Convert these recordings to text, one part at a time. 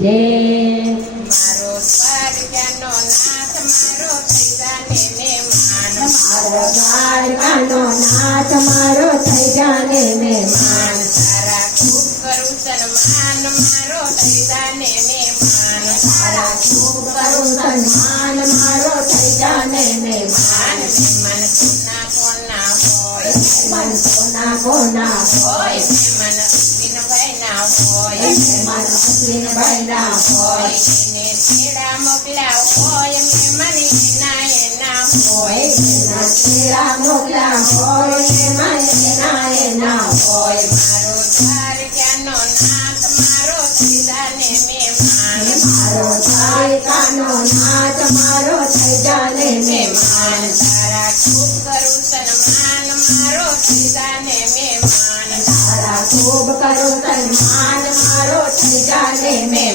જય મારો દ્વારકાનો નાથ મારો થઈ જાને ને માન. મારો દ્વારકાનો નાથ મારો થઈ જાને ને માન. તારા ખૂબ કરું સન્માન મારો થઈ જાને ને માન. તારા ખૂબ કરું સન્માન મારો થઈ જાને ને માન. મન કોના કોના હોય. મન કોના કોના હોય. મન ભાઈના હોય. મન અસીન હોય. એને તેડા મોકલા હોય મને એના હોય. છેડા મોકલા હોય એમાં એના એના હોય. મારો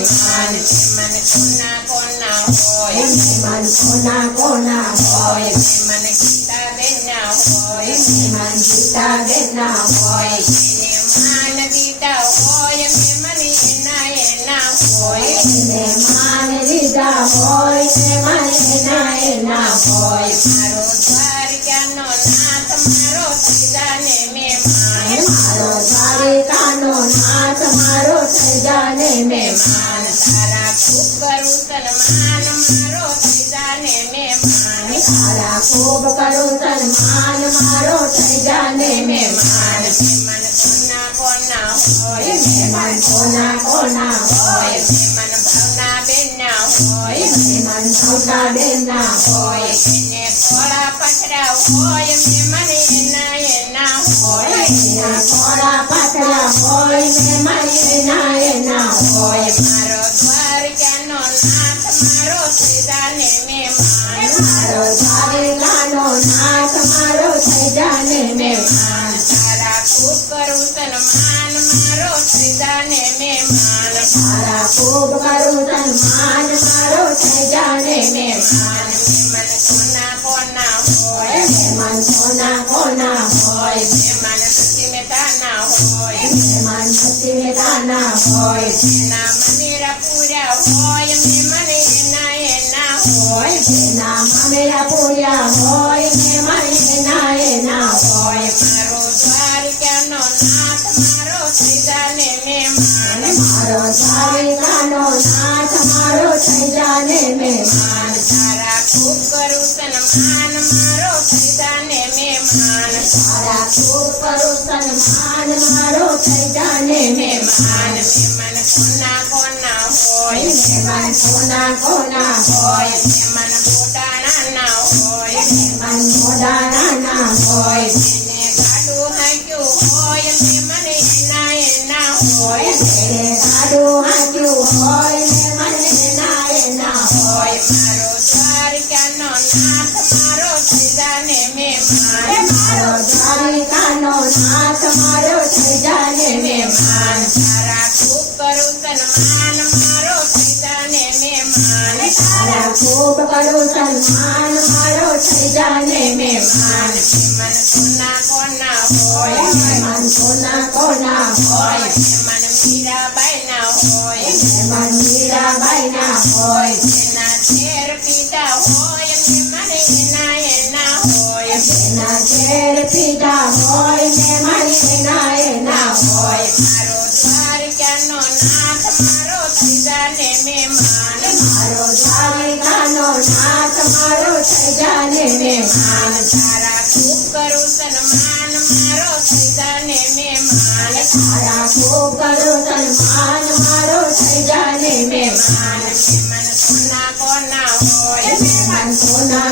મહેમાન કોના હોય મન કોના કોના હોય મન ગીતા બેના હોય મન ગીતા હોય જેને માન દીધા હોય મારો દ્વારકાનો નાથ ખૂબ કરું સન્માન મારો થઈ જાને મહેમાન હોય મન કોના કોના હોય મન ભાવના બેના હોય મન ભાવના બેના હોય એને ખોળા પથરા હોય મન એના એના હોય એના પથરા હોય ને મન એના એના જાને ને ખૂબ કરું સન્માન મારો થઈ મહેમાન તારા ખૂબ કરું સન્માન મારો થઈ મહેમાન મહેમાન કોના કોના હોય? મન કોના કોના હોય? મહેમાન નથી મેદાના હોય? મન નથી મેદાના હોય? જેના મનેરા હોય મહેમાન એના એના હોય? પૂર્યા હોય મારો દ્વારિકાનો નાથ મારો તારા ખૂબ કરું સન્માન મારો થઈ જાને મહેમાન તારા ખૂબ કરું સન્માન મારો કોના કોના હોય મન કોના કોના હોય? મન ગોડાણાના હાંચ્યું હોય ને મને એના એના હોય મારો દ્વારકાનો નાથ જાને મહેમાન તારા કરું સન્માન મારો થઈ જાને મહેમાન તારા ખૂબ કરું સન્માન મારો થઈ જાને મહેમાન મહેમાન કોના કોના હોય હોય મહેમાન એના એના હોય એના ઘેર પીધા હોય ને મને ના એના હોય મારો દ્વારકાનો નાથ મારો થઈ જાને મહેમાન મારો દ્વારિકાનો નાથ મારો થઈ જાને મહેમાન તારા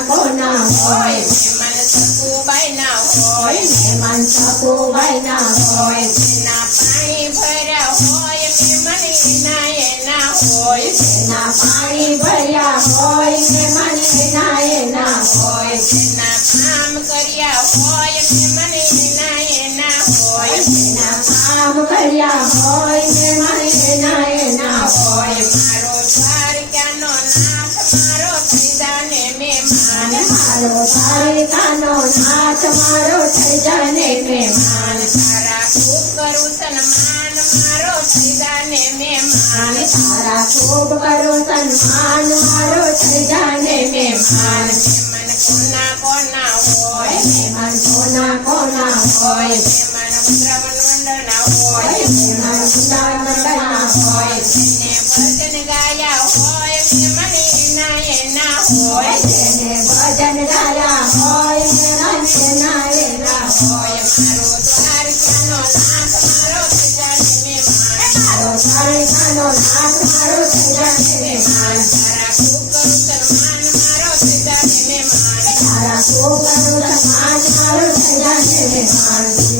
કોના હોય હોય મહેમાન સકુબાઈના હોય મન સકુબાઈના હોય જેના પાણી ભર્યા. હોય મહેમાન એના એના હોય હોય ને હોય જેના હોય મહેમાન એના એના હોય હોય ને હોય નાથ મારો દ્વારિકાનો નાથ મારો થઈ જાને મહેમાન તારા ખૂબ કરું સન્માન મારો થઈ જાને મહેમાન તારા ખૂબ કરું સન્માન મારો થઈ જાને મહેમાન મહેમાન કોના કોના હોય મહેમાન કોના કોના હોય. મહેમાન વૃંદાવન વંદના હોય મહેમાન ગુલાબ વંદના હોય. જેને ભજન ગાયા હોય મહેમાન એના એના હોય. જેને ગાયા હોય એના એના હોય મારો દ્વારકાનો નાથ મારો સજાને મહેમાન મારો દ્વારકાનો નાથ મારો સજાને મહેમાન